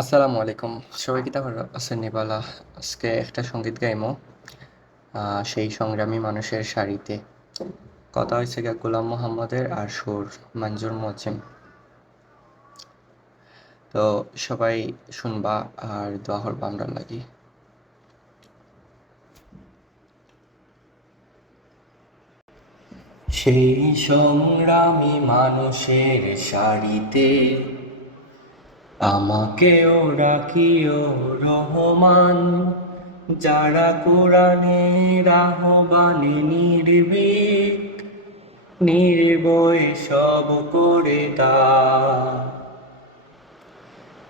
আসসালামু আলাইকুম। সবাই কিতা আছেন নিবালা আজকে একটা সংগীত গাইমো। সেই সংগ্রামী মানুষের সারিতে কথা হয়েছে গিয়া গোলাম মোহাম্মদের আর সুর মঞ্জুর মজিম। তো সবাই শুনবা আর দোয়া করবা আমরা লাগি। সেই সংগ্রামী মানুষের সারিতে আমাকেও রাখিও রহমান, যারা কোরআনে রাহবানে নির্ভীক, নির্ভয় সব করে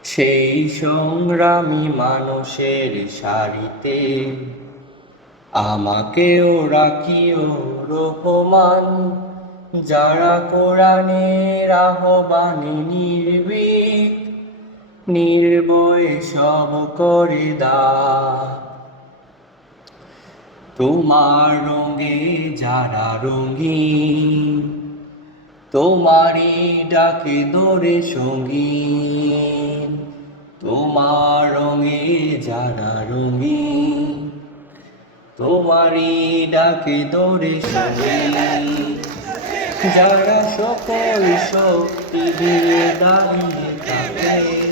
সেই সংগ্রামী মানুষের সারিতে আমাকেও রাখিও রহমান, যারা কোরআনে রাহবানে নির্ভীক নির্ভয় সব করে দা তোমার রঙে যারা রঙিন, তোমারই ডাকে দরে সঙ্গীন। তোমার রঙে যারা রঙিন, তোমারই ডাকে দরে সঙ্গীন। যারা সকল শক্তি দিয়ে দাঁড়িয়ে থাকে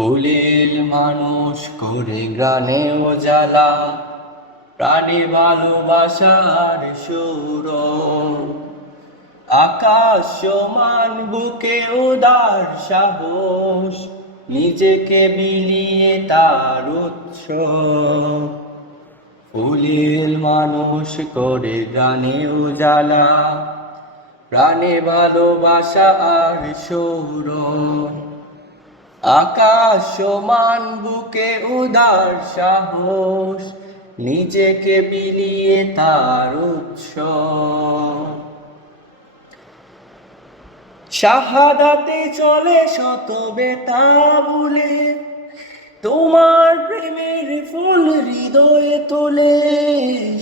ফুলের মানুষ করে গ্রানে জ্বালা প্রাণী ভালোবাসার সুর আকাশ সমান, বুকে উদার সাহস, নিজেকে বিলিয়ে তার উৎস। ফুলের মানুষ করে গানে উজালা, প্রাণে ভালোবাসা আর সৌর আকাশ সমান বুকে উদার সাহস, নিজেকে বিলিয়ে তার উৎস। শাহাদাতে চলে শত বেতা বলে তোমার প্রেমের ফুল হৃদয়ে তোলে।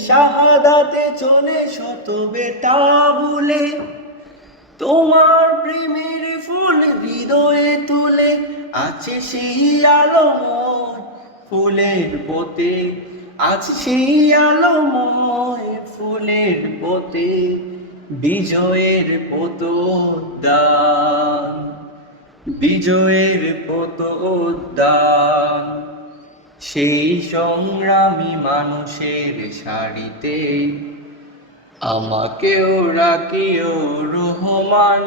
শাহাদাতে চলে শত বেতা বলে তোমার প্রেমের ফুল হৃদয়ে আছে সেই আলোময় ফুলের পোতে আছে সেই আলোময় ফুলের পোতে বিজয়ের পোতোদ্যান বিজয়ের পোতোদ্যান সেই সংগ্রামী মানুষের সারিতে আমাকেও রাখিও রহমান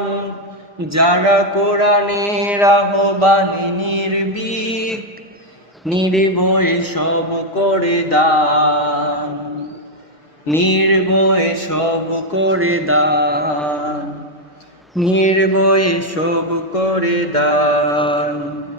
যারা কোরআনের আহ্বানে নির্বিক নির্ভয়ে সব করে দান। নির্ভয়ে সব করে দান। নির্ভয়ে সব করে দান।